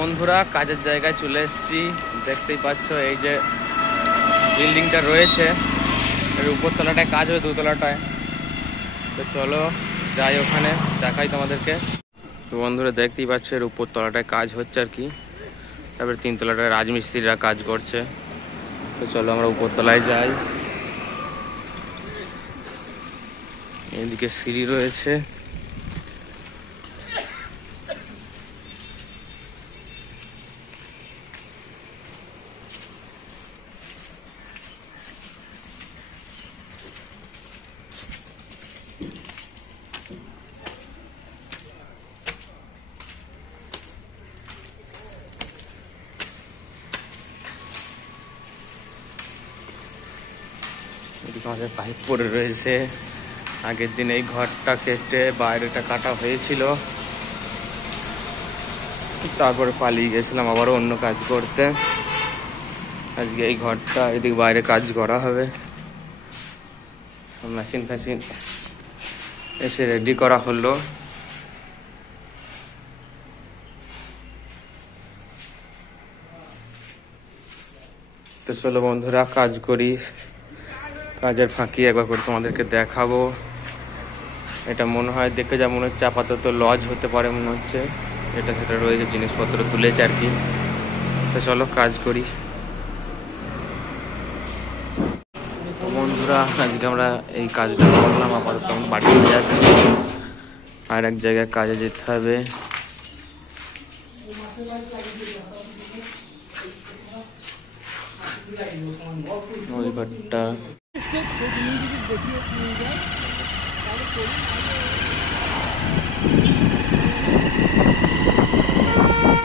বন্ধুরা কাজের জায়গায় চলে এসেছি। দেখতেই পাচ্ছ এই যে বিল্ডিংটা রয়েছে, এর উপরতলাটায় কাজ হবে, দোতলাটায়। তো চলো যাই ওখানে, দেখাই তোমাদেরকে। তো বন্ধুরা দেখতেই পাচ্ছ এর উপরতলাটায় কাজ হচ্ছে আর কি, তারপরে তিনতলাটায় রাজমিস্ত্রিরা কাজ করছে। তো চলো আমরা উপরতলায় যাই। এদিকে সিঁড়ি রয়েছে। এদিকে আমাদের পাইপ পড়ে রয়েছে। আগের দিন এই ঘরটা কেটে বাইরেটা কাটা হয়েছিল, তারপরে পালিয়ে গেছিলাম আবারও অন্য কাজ করতে। আজকে এই ঘরটা এদিকে বাইরে কাজ করা হবে। মেশিন ফ্যাশিন এসে রেডি করা হলো। তো চলো বন্ধুরা কাজ করি, কাজের ফাঁকি একবার করে তোমাদেরকে দেখাবো। এটা মনে হয় দেখে যা মনে হচ্ছে আপাতত লজ হতে পারে মনে হচ্ছে, এটা সেটা রয়েছে, জিনিসপত্র তুলেছে আর কি। তো চলো কাজ করি। বন্ধুরা আজকে আমরা এই কাজটা করলাম, আপাতত আমি বাড়ি যাচ্ছি, আর এক জায়গায় কাজে যেতে হবে। ওই ঘরটা